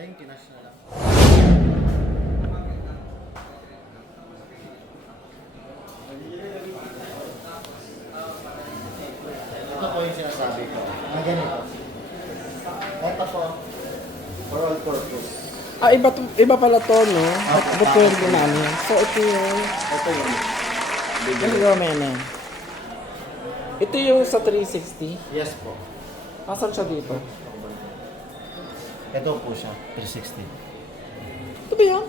Ayun, kinash na lang. Ito po yung sinasabi ko. Na ganito. Ito po, for all purpose. Ah, iba pala to, no? Buto yung ginano. So, ito yung... Ito yung Ito yung mene. Ito yung sa 360. yes po. Asan siya dito? Ito po siya, 360. Ito ba yan?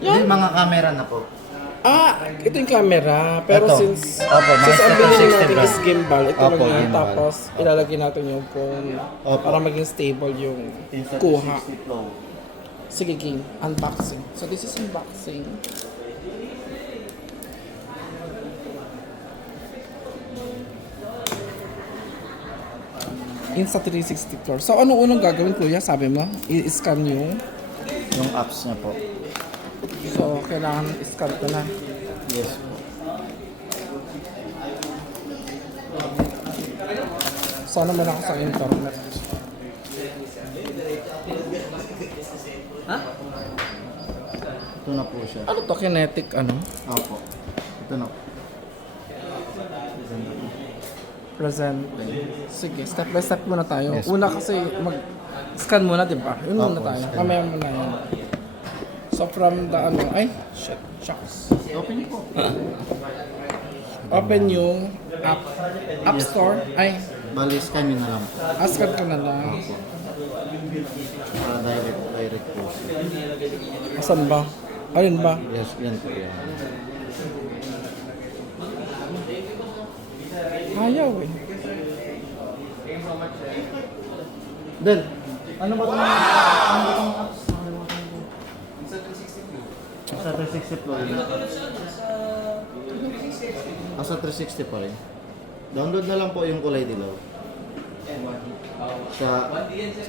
Yan mga camera na po. Ah, ito yung camera. Pero Ito. since Opo, since ang Master bilhin 360 natin ba? is gimbal, ito Opo, lang yan. gimbal. Tapos ilalagay natin yung phone Opo. para maging stable yung Insta kuha. 360 Pro. Sige, King. Unboxing. So, this is unboxing. Insta360 Pro. So, ano unang gagawin, Kuya? Sabi mo, i-scan yung... Yung apps niya po. So, kailangan i-scan ko na. Yes po. Sana man ako sa internet. Ha? Ito na po siya. Ano to? Kinetic, ano? Opo. Ito na po. Present. Sige, step by step muna tayo. Yes. Una kasi mag-scan muna, di ba? Yun muna Opo, tayo. scan. Mamaya muna yun. So from the ano, ay, shit, shucks. Open niyo po. Open yung app store. Ay, Bali, scan nyo na lang po. scan ko na lang. Opo. Para direct po siya. Asan ba? Ayun ba? Yes, yan po yan. Ayaw eh. Del, ano ba itong apps? Sa 360 po rin. Sa 360 po rin. Download na lang po yung kulay dilaw. Sa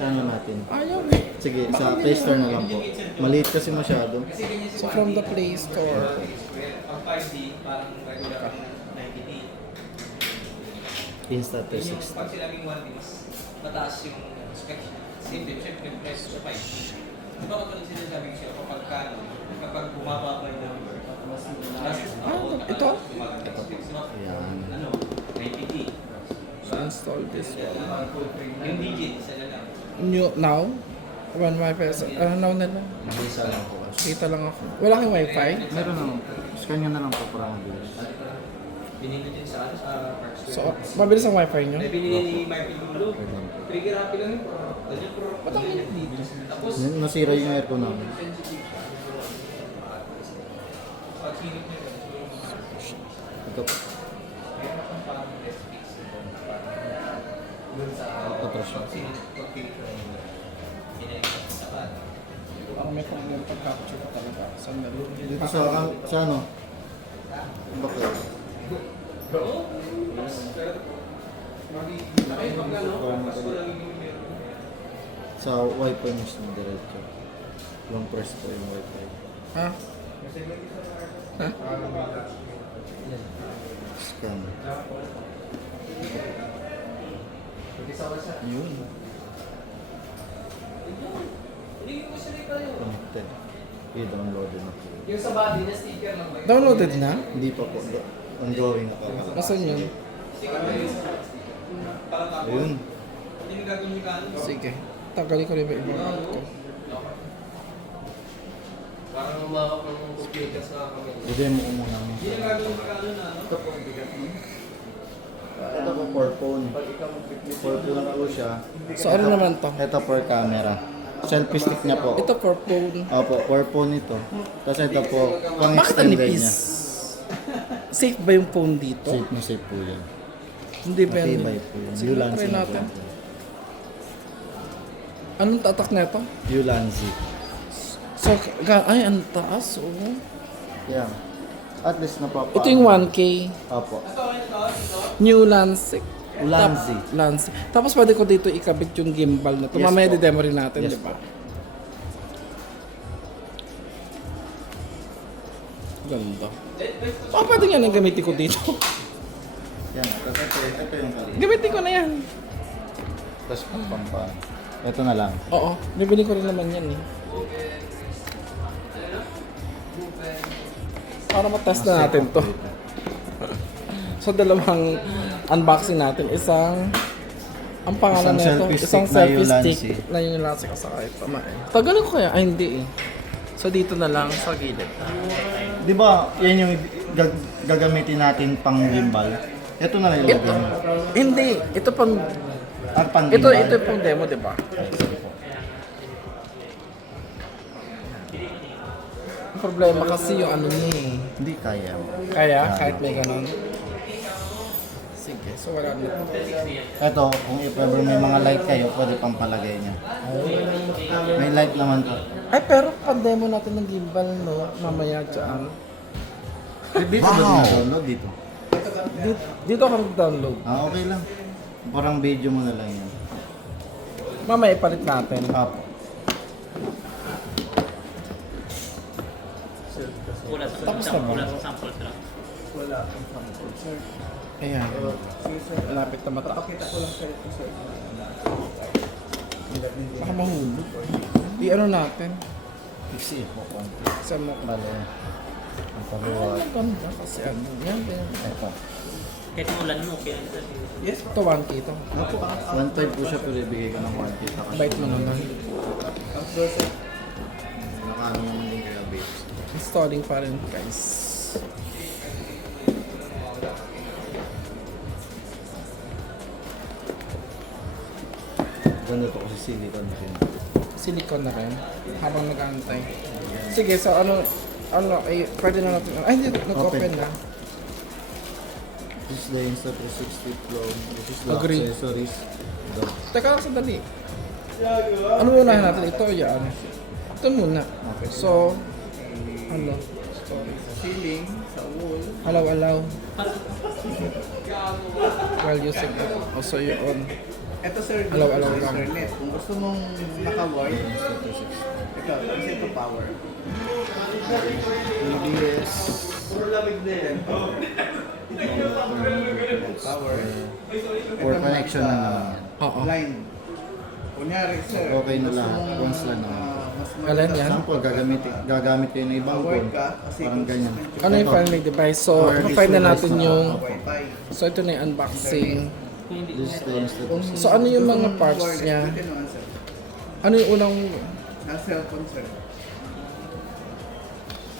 ano natin. Ayaw eh. Sige, sa Play Store na lang po. Maliit kasi masyado. So from the Play Store. Insta 360. Pag sinabing 1D, mas mataas yung spec. Same din, syempre press sa 5. Di ba kapag sinasabi ko siya, kapag bumaba pa yung number, mas Ito? gumaganda yung specs, no? Ayan. Ano? 90D. So install this one. Yung digit, isa na lang. New, now? One wifi. Now na lang. Isa lang po. Kita lang ako. Wala kang wifi? Meron naman po. Scan nyo na lang po para mabilis. Binili din sa Park So, mabilis ang wifi nyo? May binili ni Marvin Gulo. Wait lang po. Trigger happy lang yun. Ganyan po. Ba't ang init dito? Tapos, Nasira yung aircon namin. pag hinip nyo, Ito po. meron kang parang test fix. Dun sa Atras siya. pag-filter mo. Pinag-filter sa bata. Parang may problem pag-capture ko talaga. Sandali. Dito sa ano? Bakit? Sa wifi mismo diretso. Long press po yung wifi. Ha? Ha? Scan. Yun. Connected. I-downloaded na po. Yung sa body na sticker lang ba? Downloaded na? Hindi pa po. Ongoing na po. Nasaan yun? Ayun. Hindi yung gagawin yung kanon. Sige. Tanggalin ko rin ba ibang ko. Parang umakap ng speakers na kami. I-demo ko muna. Hindi yung gagawin yung kanon na ano? Ito po. Ito po for phone. For phone po siya. So ano naman to? Ito for camera. Selfie stick niya po. Ito for phone. Opo, for phone ito. Tapos ito po, Bakit ang pang-extended nipis? niya. Safe ba yung phone dito? Safe na safe po yan. Hindi ba yan? Matibay po yan. Sige, Ulanzi try na natin. po. Anong tatak na ito? Ulanzi. So, ay, ang taas, oh. Yeah. At least na po. Ito yung 1K. Opo. New Lansing. Ulanzi. Lansing. Tapos pwede ko dito ikabit yung gimbal na ito. Yes Mamaya po. di-demo rin natin, Yes di ba? po. Ganda. Baka pwede yan ang gamitin ko dito. Yan. Tapos ito yung kali. Gamitin ko na yan. Tapos pampan. Ito na lang. Oo, nabili ko rin naman yan eh. Para matest na natin to. So dalawang unboxing natin. Isang ang pangalan Isang nito, selfie isang stick na selfie Ulanzi. stick na yung Ulanzi ko sa kahit tama eh. Tagalog ko kaya? Ay hindi eh. So dito na lang sa gilid. Di ba, yan yung gagamitin natin pang gimbal? Ito na lang Ito, ilagay mo. hindi. Ito pang, Pang ito gimbal. pang demo, di ba? Ang problema kasi yung ano niya eh. Hindi kaya. Kaya, kahit may ganun. Sige, so wala na. Ito, kung if ever may mga light kayo, pwede pang palagay niya. May light naman to. Ay, pero pang-demo natin ng gimbal, no? Mamaya dyan. Dito ba na-download dito? Dito ako nag-download. Ah, okay lang. Parang video mo na lang yan. Mamaya ipalit natin. Apo. Tapos na ba? Sample lang. Ayan. Malapit na matapos. Baka mahulog. I-ano natin? Fixi po. Saan mo? Bale. Ang paluwag. Ang ganda kasi ano. Yan, yan. Ito. Kahit ulan mo, kaya Yes, ito 1K ito. 1.5 po siya pero ibigay ko ng 1 kita kasi. Bite mo naman. Nakaano naman din kayo babes. Installing pa rin guys. Ganda to kasi silicone din. Silicone na rin. Habang nag-aantay. Sige, so ano, ay, pwede na natin. Ay, hindi, nag-open Open. na. This is the Insta360 clone. This is the Agree. accessories. The Teka lang sandali. Ano muna natin? Ito o yan? Ito muna. Okay. So, ano? Sorry. Ceiling, sa wall. Alaw-alaw. While using it. Also yun. Ito sir, Alaw-alaw lang. internet. Kung gusto mong naka-wire, ito, kasi ito power. ABS. Power. For connection na naman yan. Oo. Line. Kunyari sir, Okay na gusto lang. mong, Once lang naman. mas Alin yan? Example, gagamit kayo ng ibang Wired phone. ka, kasi Parang ganyan. Ano yung family device? So, Or find na natin visualize na yung... Wi-Fi. So, ito na yung unboxing. This is the Insta360. So, ano yung mga Gusto mong parts wireless, niya? pwede naman, sir. Ano yung unang... Na cellphone sir.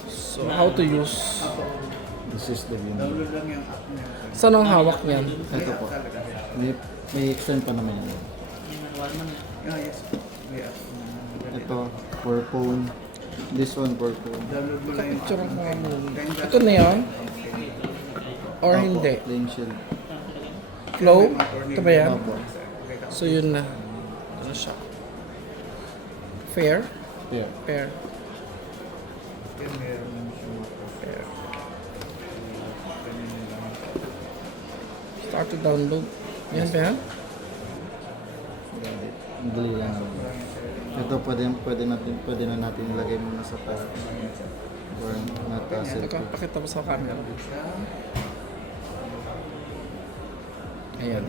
So, how to use? Ako, This is the gimbal. download lang yung app niya sir. Saan ang hawak niyan? Ito po. Talaga. May extend pa naman yun. Ah, yes. May app. Ito, for phone. This one for phone. Download mo lang yung Picture ko nga muna. Kinda- Ito na yun? Or Opo, hindi? plain shield. Flow? Ito ba yan? Opo. So, yun na. Ano siya? Fair? Yeah. Fair. Yan, meron naman siya mga Fair. ganyan lang. Start to download. Yan ba yan? Madali lang. Ito pwede na natin ilagay muna sa phone. Or nata Teka, cellphone. pakita mo sa camera. Ayan.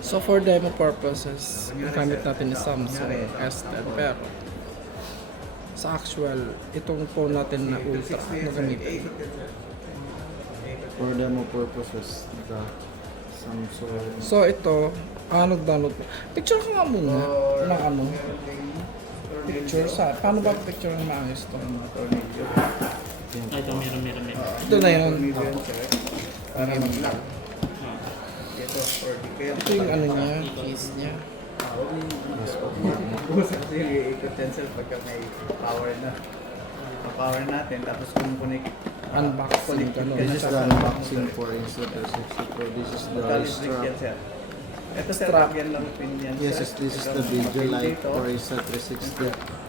So for demo purposes, gamit natin ni Samsung S10 pero sa actual, itong phone natin na Ultra na gamitin. For demo purposes, the Samsung. So ito, nag-download. Picture ko nga muna ng ano. Picture sa, paano ba picture ng maayos to? Ito, meron. Ito na yun. Medium sir. Para mag-lock. Ito, 40. Kaya Ito yung ano niya, keys niya. Bukas kasi yung iikot yan sir pagka may power na. Pa-power natin, tapos kung connect, Unboxing, gano'n. This is the unboxing for Insta360 Pro. This is the magkalibrate strap. yan sir. Ito sir, Strap. lagyan lang pin yan sir. Yes, this is the video light for Insta360.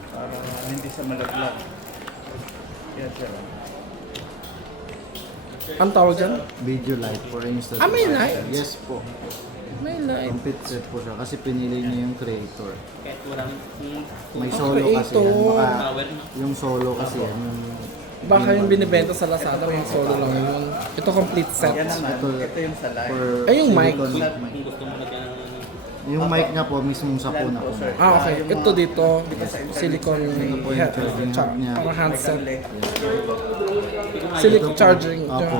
Para hindi sa malaglag. Yan sir. Ang tawag dyan? Video light for Insta360. May light? Yes po. May light. Complete set po siya kasi pinili niya yung creator. Kahit walang May solo kasi yan. Baka power, no? yung solo kasi yan. Yung Baka yung binibenta sa Lazada, yung solo lang yun. Ito complete set. Yan naman, Ito, ito yung sa live. for Ay, yung mic. silicone Kung gusto mo lagyan ng Yung mic niya po, mismong sa po na po. Okay. Ito dito, silicone po yung charging hub niya. para handset. Silicone charging. Opo.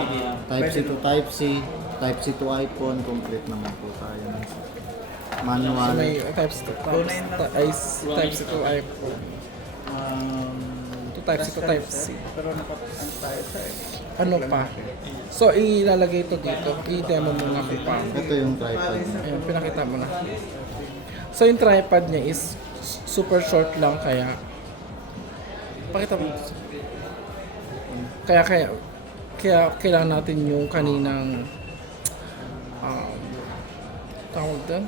Type-C to Type-C. Type-C to iPhone. Complete naman po tayo. So Manual. may Type-C to Type-C to iPhone. To Type-C to Type-C. Pero ano tayo sa Ano pa? So ilalagay ito dito. I-demo mo nga kung paano. Ito yung tripod niya. Ayun, pinakita mo na. So yung tripod niya is super short lang kaya pakita mo. Kaya kailangan natin yung kaninang tawag doon.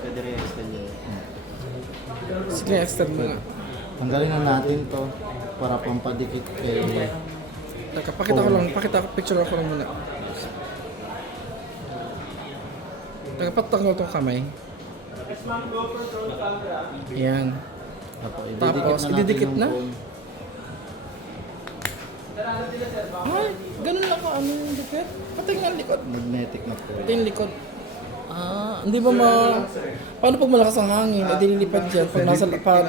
Pwede rin extend yun. Sige, extend mo nga. Tanggalin na natin to para pampadikit kay Teka, pakita ko, picture ako lang muna. Teka, patanggal tong kamay. Ayan. Tapos, ididikit na? phone. Ay, ganun lang ka, ano yung dikit? Pati nga likod. Magnetic na po. Ito yung likod. Hindi ba paano pag malakas ang hangin, dililipad yan pag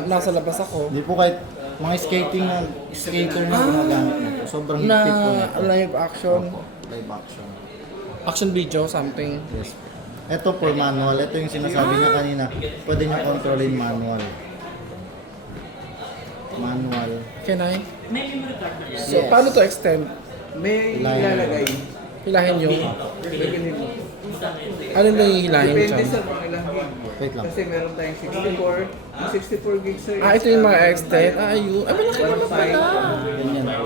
nasa labas ako? Hindi po kahit mga skater na gumagamit na po. Sobrang higpit po na po. Live action, Opo, live action. action video, something. Yes po. Ito po manual. Ito yung sinasabi niya kanina. Pwede niyo kontrolin manual. Manual. Can I? So, paano to extend? May Hilahin. ilalagay. Hilahin yung, Bibilhin mo. ano na yung hilahin Depende siya? sa mga ilang gig. Wait lang. Kasi meron tayong 64. Yung 64 gigs sir. Ito yung mga extend. Ayun. Ay, malaki naman pala. Ganyan po.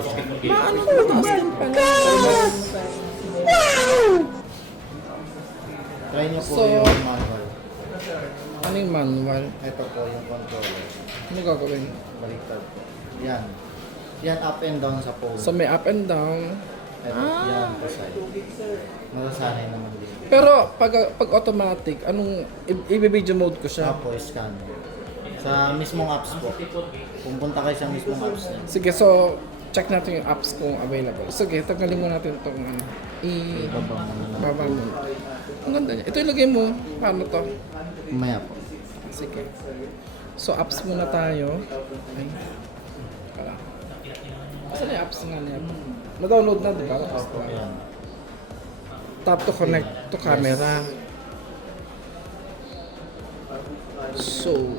Ano na mataas din pala. Try niyo po So, yung manual. Ano yung manual? Ito po yung controller. Ano gagawin? Baliktad po. Yan. Yan up and down sa phone. So, may up and down. Ito, yan po side. Masasanay naman din. Pero, pag automatic, anong, i-video mode ko siya? Apo, scan. Sa mismong apps po. Pupunta kayo sa mismong apps niya. Sige, so, check natin yung apps kung available. Sige, tanggalin mo natin itong ano. Ibaba mo na lang. Baba mo. Ang ganda niya. Ito ilagay mo. Paano to? Maya po. Sige. So, apps muna tayo. Ay. Wala. Saan yung apps nga niya? Na-download na, di ba? Opo, yan. Tap to connect to camera. So,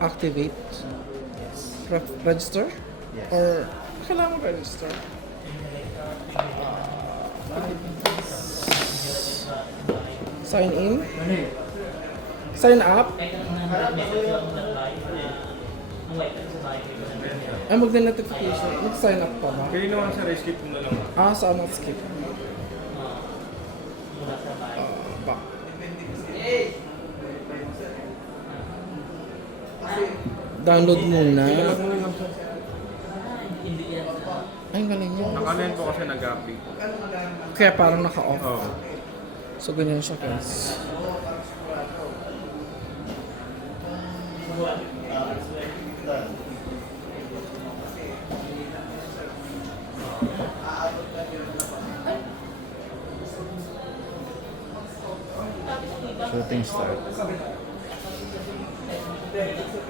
activate. Register? Yes. Or, kailangan register? Sign in? Sign up? Mag-notification. Mag-sign up pa ba? Kaya naman sa skip mo na lang. Saan skip? Back. Download muna. Ay, ang galing yun. Nakanen po kasi nag-copy. Kaya parang naka-off. Oo. So, ganyan siya, guys. Shooting start.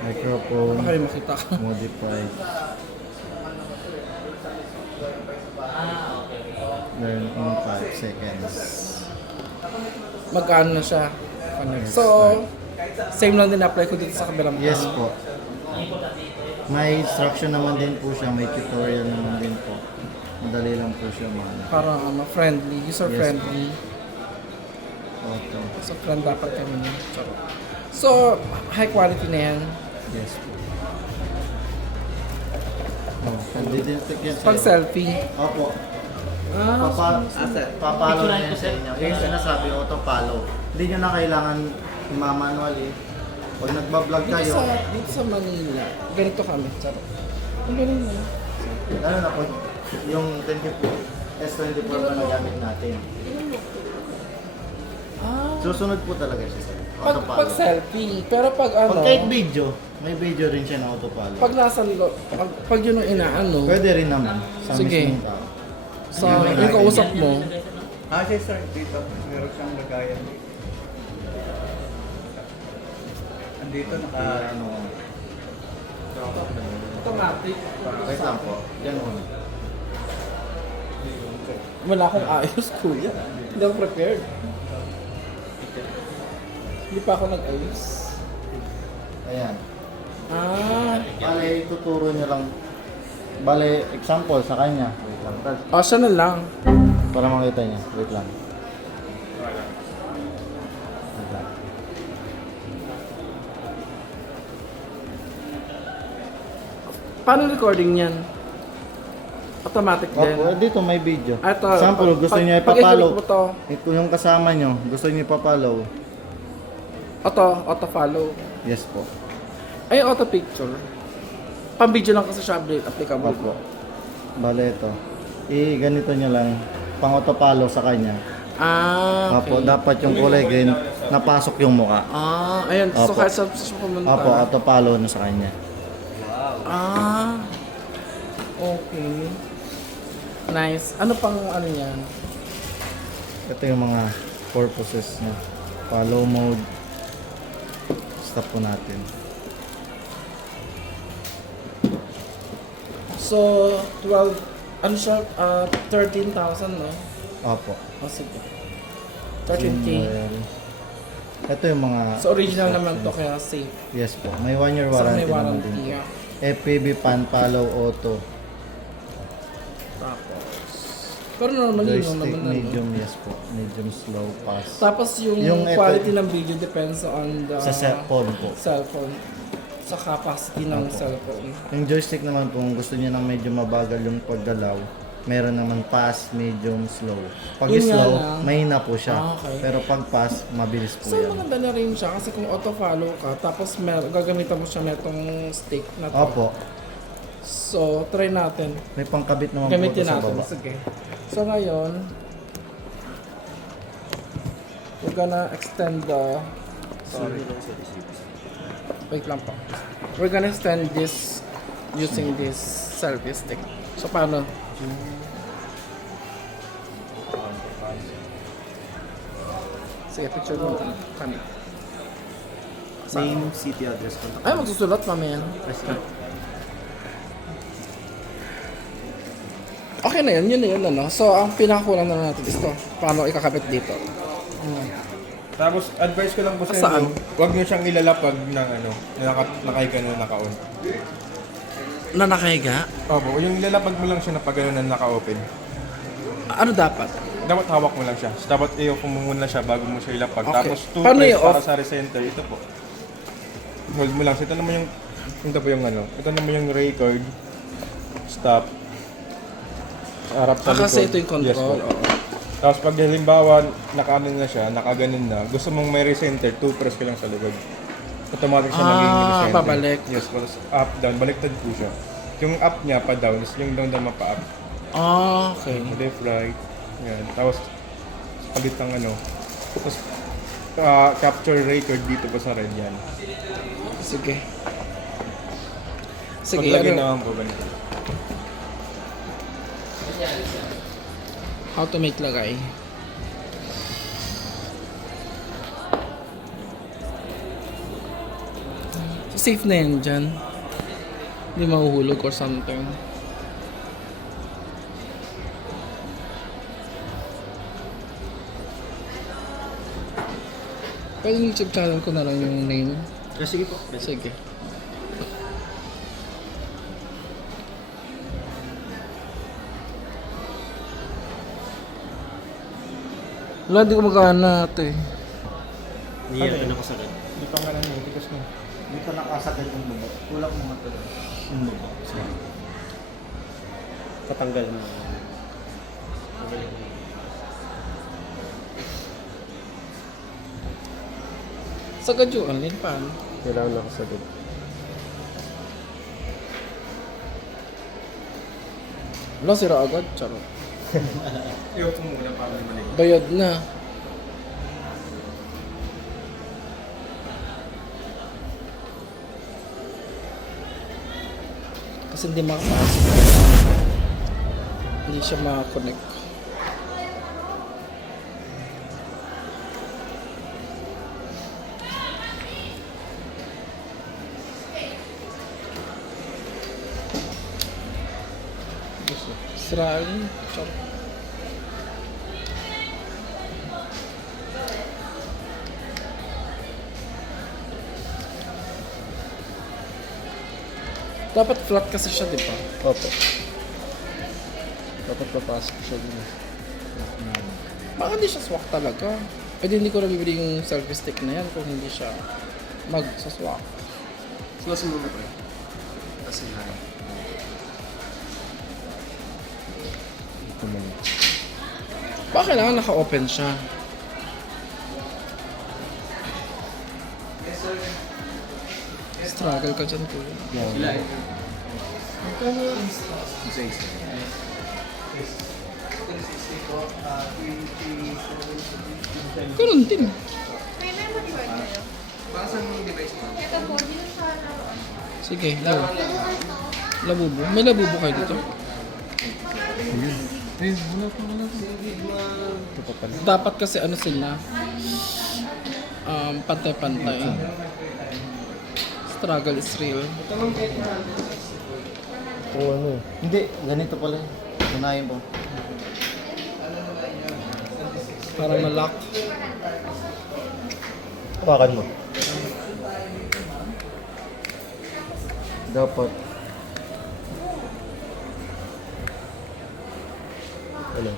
Microphone. Baka rin makita ka. Modify. Learn in 5 seconds. Mag-ano na siya. Connect. So, same lang din apply ko dito sa kabilang Yes po. May instruction naman din po siya. May tutorial naman din po. Madali lang po siya man. Parang friendly, user-friendly. Auto. So, friend dapat kami niya. So, high quality na yan. Yes po. Oh, didetect yan Pag sa'yo. selfie. Opo. Asset. Papalo na yan sa inyo. Yung sinasabi, auto-follow. Hindi nyo na kailangan i-manual eh. Pag nagbablog kayo, Dito sa Manila, ganito kami. Charot. Ang galing mo. lalo na po, yung 24, S24 na nagamit natin. Susunod po talaga siya sir. Pag Auto-follow. selfie, pero pag ano, Pag kahit video, may video rin siya na auto-follow. pag nasa pag yun ang inaano, Pwede rin naman sa Sige. mismong tao. sa yung kausap mo, Siya sir, dito. Meron siyang lagayan. Andito naka... Ano? Automatic. Wait lang po. Yan muna. Wala akong ayos, kuya. Hindi ako prepared. Hindi pa ako nag-ayos. Ayan. Ah, Bale, tuturo niyo lang. Bale, example sa kanya. Wait lang. siya na lang. Para makita niya. Wait lang. Wait lang. Paano recording yan? Automatic din. Opo, dito may video. Ito, Example, gusto niyo pag ipapalo. i-click mo to, Kung yung kasama niyo, gusto niyo ipapalo. auto-follow. Yes po. Ay, auto-picture. Pang-video lang kasi siya applicable. Opo. Bale, ito. Ganito niyo lang. Pang-autopalo sa kanya. Ah, Opo, okay. dapat yung kulay green, napasok yung muka. Ah, ayun. So, Opo. kahit saan siya pumunta. Opo, autopalo na sa kanya. Ah, okay. Nice. Ano pang ano yan? Ito yung mga purposes niya. Follow mode. Stop po natin. So, 12, ano siya? 13,000, no? Opo. Oh, sige. 13K. Well, ito yung mga... So, original naman to, kaya safe. Yes po. May 1 year So, warranty may naman warranty. din. Yeah. FPV pan, follow auto. Tapos, pero normally, no Joystick naman na, no? medium, yes po. Medium slow pass. Tapos yung Yung quality ito- ng video depends on the Sa cellphone po. cellphone. Sa capacity ng Opo. cellphone. Yung joystick naman po, kung gusto niyo ng medyo mabagal yung paggalaw, meron naman pass, medium, slow. Pag Yun nga slow, lang. mahina po siya. Ah, okay. Pero pag pass, mabilis po So, yan. maganda na rin siya kasi kung auto-follow ka, tapos gagamitan mo siya netong stick na to. Opo. So, try natin. May pangkabit naman po Gamitin ito sa natin. baba. Sige. So, ngayon, we're gonna extend the... Sorry. Wait lang po. We're gonna extend this using this selfie stick. So, paano? Sige, picture mo kami. Name, city address, contact. Ay, magsusulat mamaya. Okay na yun na yun, ano. So, ang pinakakulang na lang natin is to. Paano ikakabit dito? Tapos, advice ko lang po sa Saan? inyo, huwag nyo siyang ilalapag ng ano, nakahiga na naka-on. Na nakahiga? Opo, yung ilalapag mo lang siya na pag ano na naka-open. Ano dapat? Dapat hawak mo lang siya. So, dapat i-off mo muna siya bago mo siya ilapag. Okay. Tapos, two Paano press i-off? para sa recenter. Ito po. Hold mo lang. So, ito naman yung ano. Ito naman yung record. Stop. Harap sa likod. Kasi ito yung Yes po. control. Oo. Tapos pag halimbawa, nakaano na siya, nakaganon na, gusto mong may recenter, two press ka lang sa likod. Automatic siya naging recenter. Babalik. Yes, tapos up, down, baliktad po siya. Yung up niya pa down, is yung down naman pa up. Ah, okay. Left, right, yan. Tapos, palit ng ano. Tapos, capture record dito pa sa red yan. Sige. Sige, Paglagay ano? naman po ganito. How to make lagay. Safe na yan dyan. Hindi mahuhulog or something. Pwede yung YouTube channel ko na lang yung name. Sige po. Sige. Wala, di ko magana ito eh. Niya, ano ko sagad. Hindi pa nga naman, tigas mo. Dito nakasagad yung bubok. Tulak mo nga ito. Yung bubok. Tatanggal mo. Sagad yung alin, paano? Kailangan nakasagad. Wala, sira agad. Charot. I-off mo muna para mali. Bayad na. Kasi hindi makapasok. Hindi siya makakonect. Sirain. Chop. Dapat flat kasi siya, di ba? Opo. Dapat papasok siya dun. Baka hindi siya swak talaga. Pwede hindi ko nabibili yung service stick na yan kung hindi siya magsaswak. Sumasin mo ba pre? Kasi hari. Baka kailangan naka-open siya. Struggle ka dyan, kuya. Sila eh. Ganun din. May memory card kayo? Para saan yung device mo? Ito po, dito sa naroon. Sige, labubo. May labubo kayo dito? Dapat kasi ano sila, pantay-pantay. Struggle is real. Kung ano. Hindi, ganito pala. Unahin po. Parang na-lock. Hawakan mo. Dapat. Ano?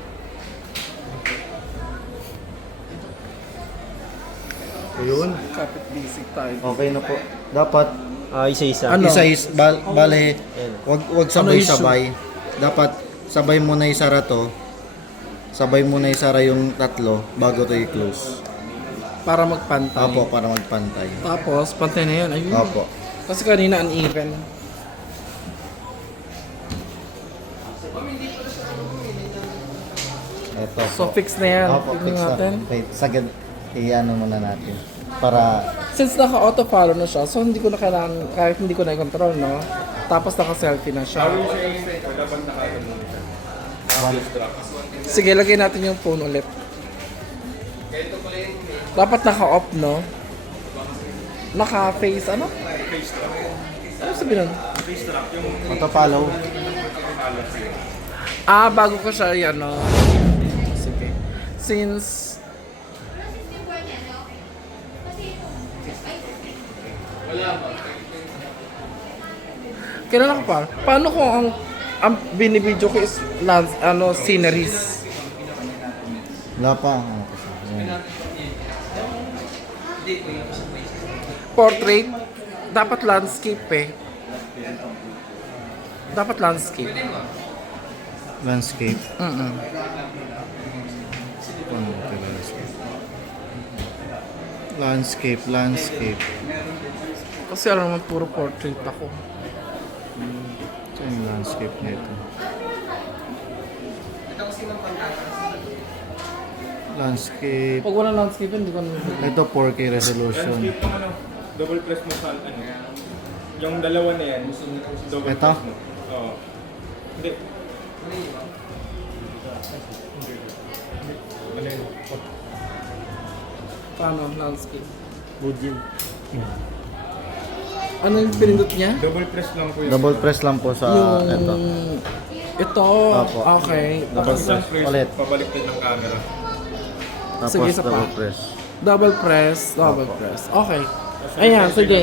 Ayun. Kapit basic tayo. Okay na po. Dapat Isa-isa. Ano? bale, wag Ano issue? sabay-sabay. Dapat sabay mo na isara to. Sabay mo na isara yung tatlo bago to i-close. Para magpantay. Opo, para magpantay. Tapos, pantay na yan. Ayun. Opo. Kasi kanina uneven. Ito So, po. fix na yan. Opo, Tignan fix na. natin. Wait, sagad. I-ano muna natin. Para, Since naka-auto follow na siya, so hindi ko na kailangan, kahit hindi ko na i-control, no? Tapos naka-selfie na siya. Sige, lagay natin yung phone ulit. Dapat naka-off, no? Naka-face, ano? Ano sabihin nun? auto-follow. Bago ko siya, yan, no? Sige. Since kailan ako pa? Paano kung ang binibidyo ko is sceneries? Wala pa. Ano kasi. Ayan. Portrait? Dapat landscape eh. Dapat landscape. Landscape. Mm-mm. Ano ba ito, landscape? Landscape. Kasi alam naman puro portrait ako. Ito yung landscape nito. Landscape. Pag wala landscape, hindi ko naman. Ito 4K resolution. Double press mo sa ano. Yung dalawa na yan, double Ito? press mo. Oo. Hindi. Ano yun? Paano landscape? Budget. Ano yung pinindot niya? Double press lang po yun. Double press lang po sa ito. Ito. Opo. Okay. Double Isang press press, ulit. pabaliktad ng camera. Tapos Sige, isa pa. double press. Double press. Double Opo. press. Okay. Ayan, sige.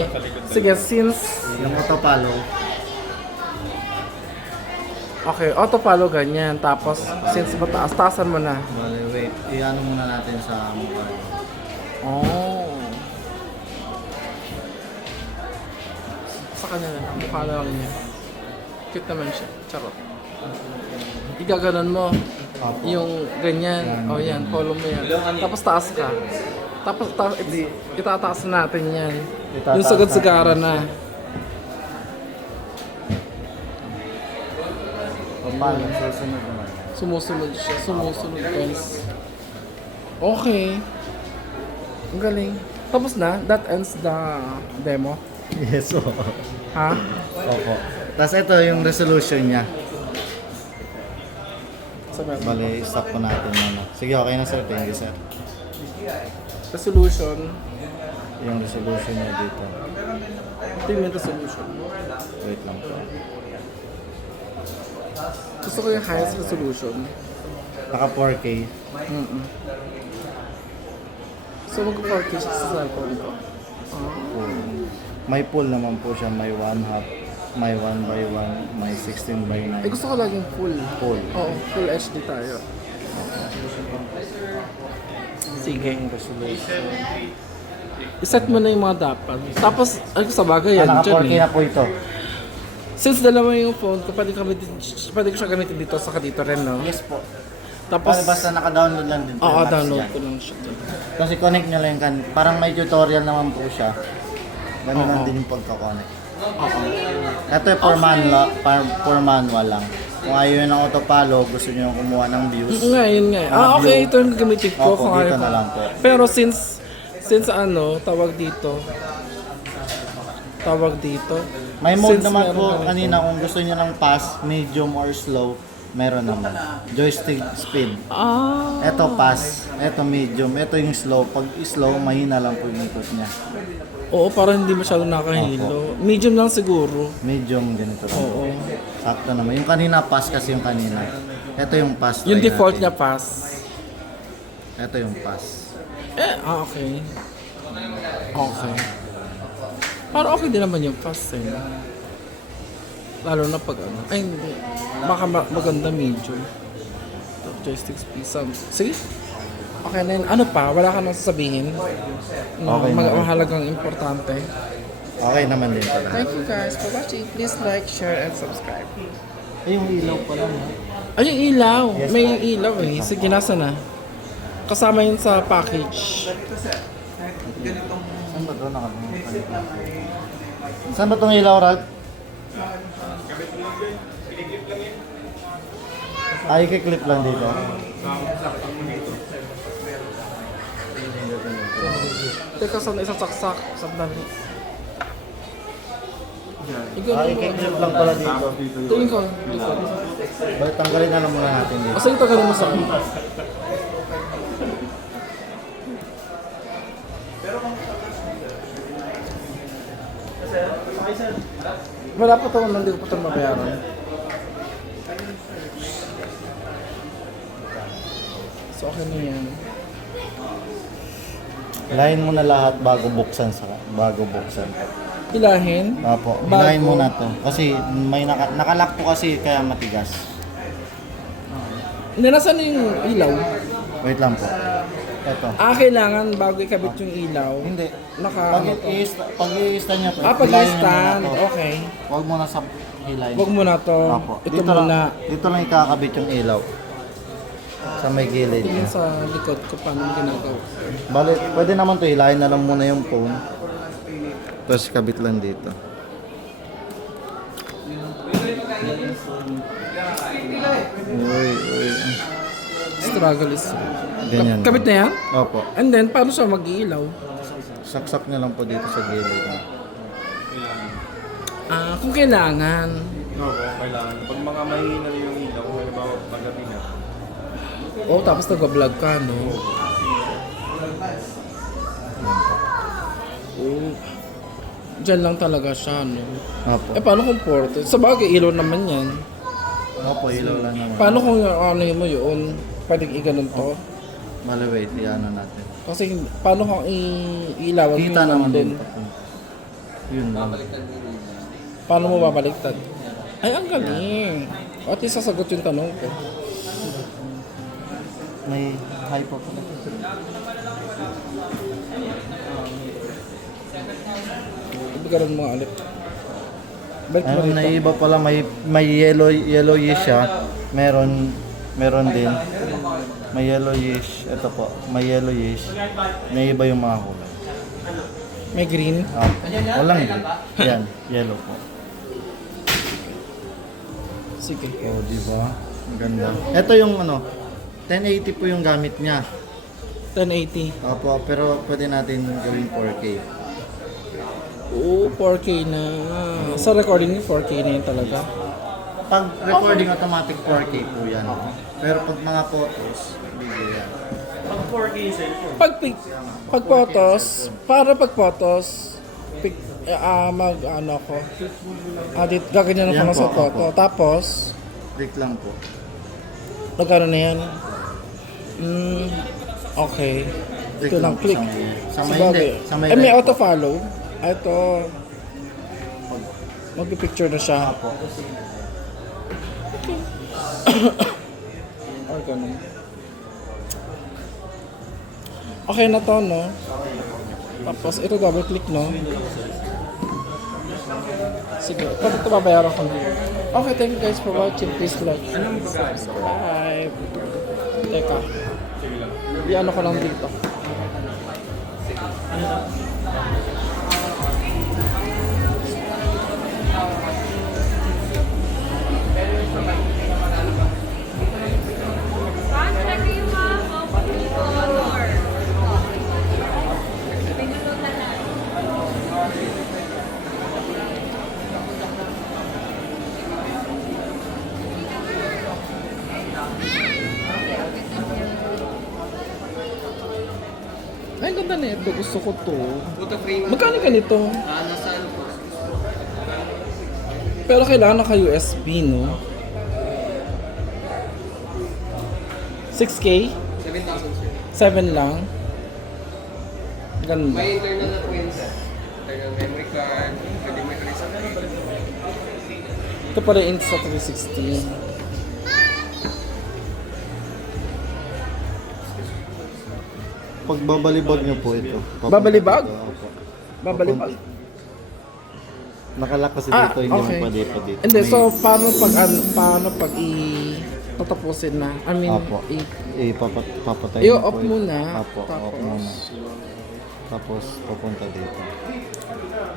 Sige, since Yung auto-follow. okay, auto follow ganyan. Tapos, since mataas, taasan mo na. Bale, wait. I-ano muna natin sa mukha. Oh. Sa kanya na. Mukha na lang niya. Cute naman siya. Charot. Igaganon mo. Opo. Yung ganyan. O yan, follow mo yan. Tapos taas ka. Tapos itataas natin yan. Itataas Yung sagad-sagara na. Paano? Susunod naman. Sumusunod siya. Sumusunod guys. Okay. Ang galing. Tapos na. That ends the demo. Yes, oo. Ha? Opo. Tapos ito yung resolution niya. Sabi mo. Bale, stop po natin muna. Sige, okay na sir. Thank you sir. Resolution. Yung resolution niya dito. Ito yung resolution. Wait lang po. Gusto ko yung highest resolution. Naka 4K. Mm-mm. So mag-4K siya sa cellphone ko. May full naman po siya, may 1/2, may 1/1, may 16/9. Eh gusto ko laging full. Full. Oo, full HD tayo. Sige. Iset mo na yung mga dapat. Tapos, ay sa bagay yan, Naka dyan 4K eh. na po ito. Since dalawa yung phone ko, pwede ko siya gamitin dito sa dito rin, no? Yes po. Tapos, Basta naka-download lang din po oo, yung apps download niya. ko lang siya dyan. Kasi connect nyo lang kan. Parang may tutorial naman po siya. Ganun lang Oo. din yung pagka-connect. Ito yung for manual lang. Kung ayaw nyo ng auto-follow, gusto nyo kumuha ng views. Nga, yun nga. Okay, ito yung gagamitin ko. Opo, kung dito ayaw na ko. lang po. Pero since tawag dito. May mode Since naman meron po ganito. kanina kung gusto nyo ng fast, medium, or slow. Meron naman. Joystick speed. Ah. Ito fast, ito medium, ito yung slow. Pag slow, mahina lang po yung ikot niya. Oo, para hindi masyado nakahilo. Medium lang siguro. Medium, ganito lang. Oo. Sakto naman. Yung kanina fast kasi yung kanina. Ito yung fast. Yung try default natin. niya pass. Ito yung fast. Okay. Okay. Parang okay din naman yung fast eh. Lalo na pag ano. Ay, hindi. Baka maganda medium. Joystick speed. Sige. Okay na yun. Ano pa? Wala ka nang sasabihin? Okay na rin. Mahalagang importante. Okay naman din pala. Thank you guys for watching. Please like, share, and subscribe. Ay, yung ilaw pala. Ay, yung ilaw. Yes, May ma'am. ilaw eh. Sige, nasa na? Kasama yun sa package. Saan ba ito? Saan ba itong ilaw, Rag? Ay, kiklip lang dito. Teka, saan isang saksak? Sandali. Ay, kiklip lang pala dito. Tingin ko. Likod. Balik, tanggalin na lang muna natin dito. O sige, tagalin mo sa akin. Wala pa ito, hindi ko pa ito mabayaran. So, okay na yan. Hilahin mo na lahat bago buksan. Hilahin. Opo, Bago. hilahin mo na to. Kasi may nakalock po kasi kaya matigas. Hindi, nasaan yung ilaw? Wait lang po. Ito. Kailangan bago ikabit yung ilaw. Hindi. Naka, Pag i-stand nyo to, pag-stand. hilahin mo muna to. Okay. Huwag mo na sa hilahin. Huwag mo na to. Opo. Ito Dito muna. lang, dito lang ikakabit yung ilaw. Sa may gilid Tingin niya. sa likod ko paano ginagawa. Balik, pwede naman to hilahin na lang muna yung phone. Tapos kabit lang dito. Uy. Struggle is... Ganyan. Kabit na yan? Opo. And then, paano siya mag-iilaw? Saksak nyo lang po dito sa gilid niya. Kung kailangan. Oo, kailangan. Pag mga mahihina rin yung ilaw, kung halimbawa paggabi na. Oh, tapos nag-vlog ka, no? Oh. Diyan lang talaga siya, no? Opo. Paano kung ported? Sa bagay, ilaw naman yan. Opo, ilaw lang naman. Paano kung ano mo yun? Pwedeng i-ganon to? Mali, wait, i-ano natin. Kasi paano kung i-ilawan mo Kita yun naman nandun? din. Yun lang. Paano mo babaliktad? Ay, ang galing. At least sasagot yung tanong ko. May high po pala. Ibigaran mo nga ulit. Balik mo Ayun, rito. naiiba pala, may yellowish siya. Meron din. May yellowish. Ito po, may yellowish. May iba yung mga kulay. May green. Walang din. Yan, yellow po. Sige. Oh, di ba? Ang ganda. Ito yung 1080 po yung gamit niya. 1080. Opo, pero pwede natin gawin 4K. Oo, 4K na. Sa recording 4K na yun talaga. Pag recording automatic 4K po yan. Pero pag mga photos, video yan. Pag photos, mag ano ako. Gaganyan ako Yan na sa po, photo. opo. Tapos, Click lang po. Magkano na yan? Okay. Click Ito lang, lang po click. sa may Sabagay. hindi. Sa may May right po. auto-follow. Ito. Mag-picture na siya. Apo. Or ganun. Okay na to, no? Tapos ito double click, no? Sige, ito babayaran ko. Okay, thank you guys for watching. Please like, subscribe. Teka. Iano ko lang dito. Ay, ang ganda na ito. Gusto ko to. Photo frame. Magkano ganito? Nasa ano po? Pero kailangan naka-USB, no? 6K? 7,000 sir. 7 lang? Ganda. May internal na po yun sir. Internal memory card. Pwede mo i-release ang Ito pala yung Insta360. Pag babalibag niyo po ito. Babalibag? Opo. Babalibag? Nakalak kasi Ah, dito, hindi okay. mo pwede pa dito. Hindi, May- so paano pag tatapusin na? I mean, Apo. Papatay I-off muna, Apo, off tapos- muna. Tapos pupunta dito.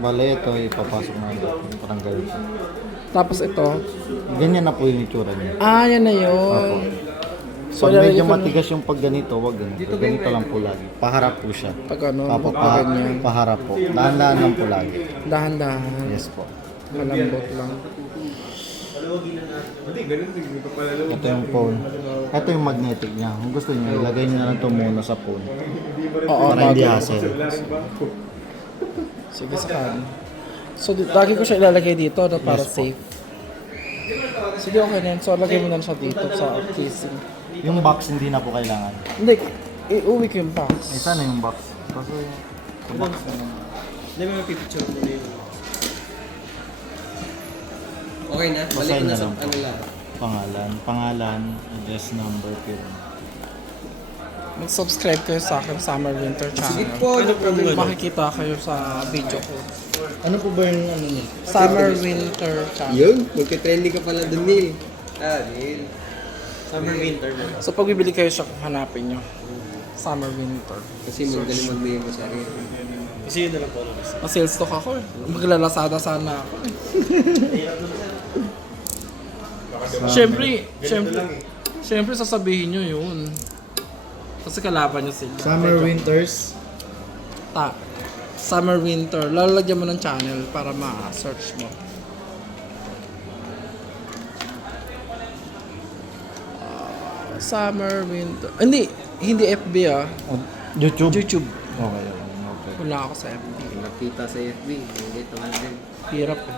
Bale, ito ipapasok na dito. Parang ganito. Tapos ito. Ganyan na po yung itsura niya. Ah, yan na yun. So, pag medyo lalagyan ko- matigas yung pag ganito, wag ganito. Ganito lang po lagi. Paharap po siya. Pag ano, Apo, pag ganyan. paharap po. Dahan-dahan lang po lagi. Dahan-dahan. Yes po. Malambot lang. Ito yung phone. Ito yung magnetic niya. Kung gusto niyo, ilagay niyo na lang ito muna sa phone. Oo, Para hindi bago. hassle. Sige, saan? So, lagi ko siya ilalagay dito na para Yes po. safe. Sige, okay na yun. So, lagay mo na siya dito sa casing. Yung box hindi na po kailangan. Hindi, iuwi ko yung box. Eh, sana yung box. Kasi yung box na naman. Hindi mo mapipicture mo na yun. Okay na? Balik Basahin ko na na sa lang po. ano lang. Pangalan, address number, firma. Mag-subscribe kayo sa akin, Summer Winter Sige Channel. po, no problem. Makikita kayo sa video ko. Ano po ba yung ano niya? Summer Winter Channel. Yun, magka-trending ka pala dun, Neil. Neil. Summer winter na. So, pag bibili kayo siya, hanapin nyo. Summer Winter. Kasi magaling mag-mail mo sa akin. Ma-sales stock ako eh. Maglalasada sana ako eh. Siyempre sasabihin nyo yun. Kasi kalaban nyo sila. Summer Winters. Summer Winter. Lalagyan mo ng channel para ma-search mo. Summer Winter. Hindi FB ah. YouTube. YouTube. Okay, okay. Wala ako sa FB. Nakita sa FB, hindi ito nga din. Hirap eh.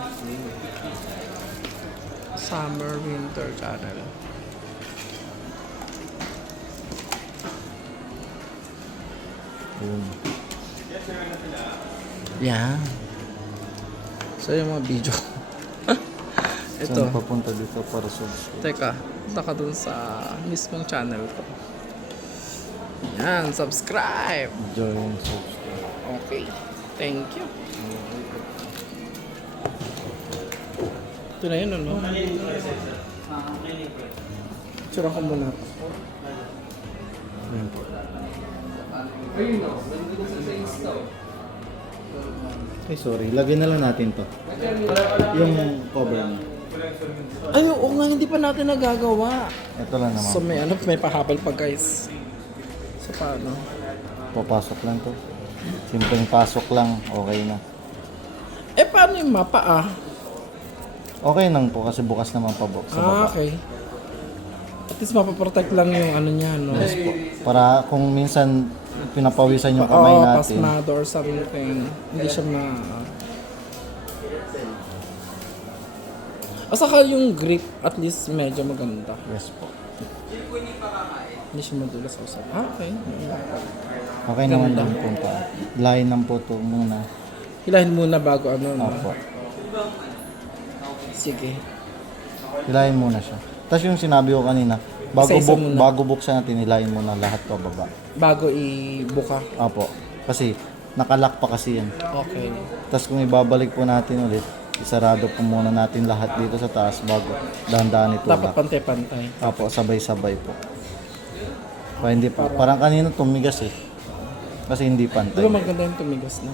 Summer Winter Channel. Boom. Yan. So yung mga video. Ito. Saan papunta dito para subscribe? Teka, punta ka dun sa mismong channel ko. Yan, subscribe. Join subscribe. Okay. Thank you. Ito na yun, ano? Tsura ko muna. Ayun po. Ayun no, nandun sa sales to. Ay, sorry. Lagyan na lang natin to. Yung cover niya. Ay, oo nga, hindi pa natin nagagawa. Ito lang naman. So may pahabol pa guys. So paano? Papasok lang to. Simpleng pasok lang. Okay na. Eh paano yung mapa ah? Okay lang po kasi bukas naman pa sa baba. Okay. At least mapaprotect lang yung ano niya, no? Yes po. Para kung minsan pinapawisan yung kamay Oo, natin. pasmado or something. Hindi siya O saka yung grip, at least medyo maganda. Yes po. Hindi siya madulas o sa... okay. Okay naman Ganda. yung punta. Line ng puto muna. Hilahin muna bago ano, no? Opo. Sige. Hilahin muna siya. Tapos yung sinabi ko kanina, Isa-isa muna. bago buksan natin, hilahin muna lahat pababa. Bago ibuka. Opo. Kasi nakalock pa kasi yan. Okay. Tapos kung ibabalik po natin ulit, isarado po muna natin lahat dito sa taas bago dahan-dahan Dapat itulak. pantay-pantay. Opo, sabay-sabay po. Para hindi pa. Parang kanina tumigas eh. Kasi hindi Di pantay. ba maganda yung tumigas na?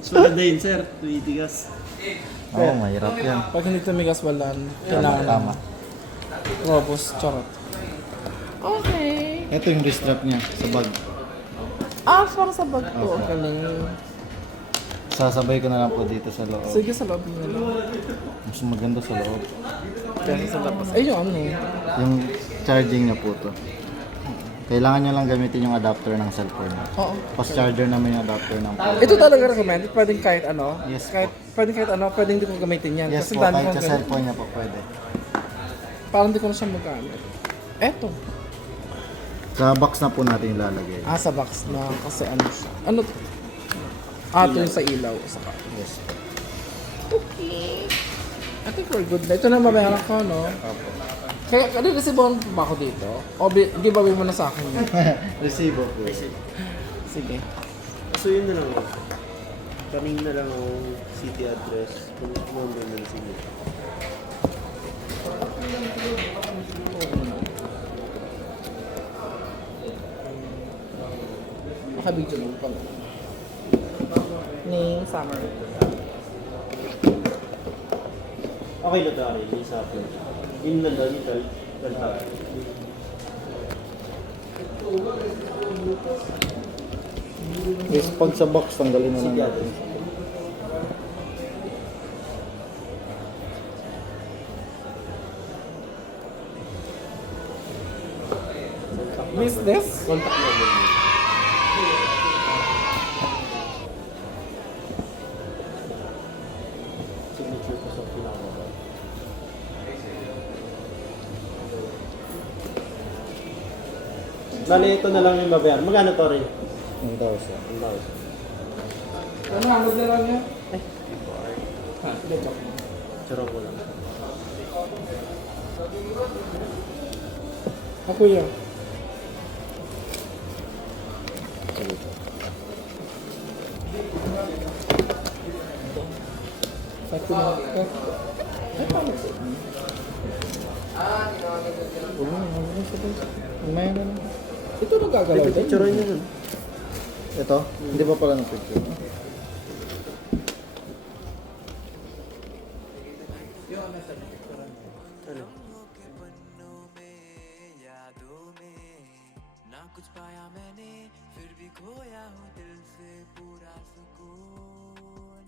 So, maganda yun, sir. Tuitigas. Oo, mahirap yan. Pag hindi tumigas, wala. Tama, Kailangan tama. Robust, charot. Okay. Ito yung wrist-strap niya sa bag. Ah, parang sa bag ko. Ang galing. Sasabay ko na lang po dito sa loob. Sige, sa loob nyo lang. Mas maganda sa loob. Kaya sa labas. Ay, yung ano. Yung charging niya po to. Kailangan nyo lang gamitin yung adapter ng cellphone niya. Oo. Fast charger naman yung adapter ng phone. Ito talaga recommended. Pwedeng kahit ano. Yes kahit, pwedeng kahit ano. Pwedeng hindi ko gamitin yan. Yes Kasi po, dami kahit kong sa ganun. cellphone niya po pwede. Parang hindi ko na siya magamit. Eto. Sa box na po natin ilalagay. Ah, sa box na. Kasi ano siya. Ano to? Ah, ito yung sa ilaw. Saka. Yes po. Okay. I think we're good na. Ito na mabayaran ko, no? Kaya, ano, resibohan pa ba ako dito? O, giveaway mo na sa akin yun. Resibo po. Sige. So, yun na lang. Kaming na lang ang city address. Kung number ng city. Makabidyo mo pala. Ni Summer. Okay na tayo. Yung sa akin. Yun na lang. Yung tal. Yes, pag sa box, tanggalin na lang natin. Business? Contact number mo. Signature ko sa pinakababa. Bale, ito na lang yung mabayaran. Magkano to rin? 1,000. 1,000. Ano, hangod na lang yan? Ay. Ha, hindi, joke. Charong ko lang. Ako yan. Satu na ka. Ay, paano ito? Wala na, wala na sa bansa. Mamaya na lang. Ito nagagalaw din. Picture niya nun. Ito? Hindi pa pala ng picture. ना कुछ पाया मैंने फिर भी खोया हूँ दिल से पूरा सुकून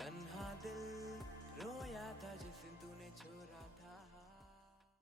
तन्हा दिल रोया था जिस दिन तूने छोड़ा